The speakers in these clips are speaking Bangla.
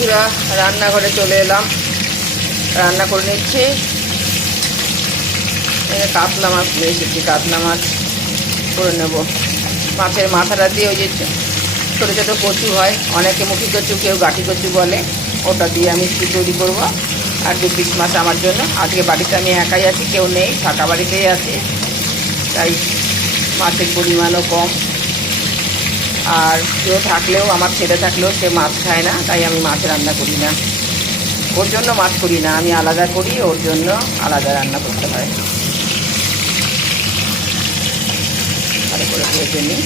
বন্ধুরা, রান্নাঘরে চলে এলাম, রান্না করে নিচ্ছি। কাতলা মাছ নিয়ে এসেছি, কাতলা মাছ করে নেব। মাছের মাথাটা দিয়ে ওই যে ছোটো ছোটো কচু হয়, অনেকে মুখি কচু, কেউ গাঁটি কচু বলে, ওটা দিয়ে আমি একটু তৈরি করবো। আর 2 পিস মাছ আমার জন্য। আজকে বাড়িতে আমি একাই আছি, কেউ নেই, ফাঁকা বাড়িতেই আছি, তাই মাছের পরিমাণও কম। আর কেউ থাকলেও, আমার ছেলে থাকলেও সে মাছ খায় না, তাই আমি মাছ রান্না করি না। ওর জন্য মাছ করি না, আমি আলাদা করি, ওর জন্য আলাদা রান্না করতে হয়। ভালো করে ভেজে নিই।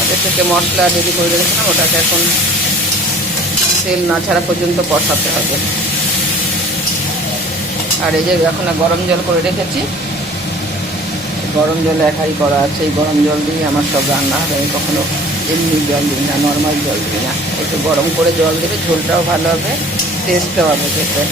আগে থেকে মশলা রেডি করে রেখেছিলাম, ওটাকে এখন তেল না ছাড়া পর্যন্ত কষাতে হবে। আর এই যে এখন গরম জল করে রেখেছি, গরম জল একাই করা আছে, এই গরম জল দিয়ে আমার সব রান্না হবে। আমি কখনো এমনি জল দিই না, নর্মাল জল দিই না, একটু গরম করে জল দিলে ঝোলটাও ভালো হবে, টেস্টও হবে খেতে।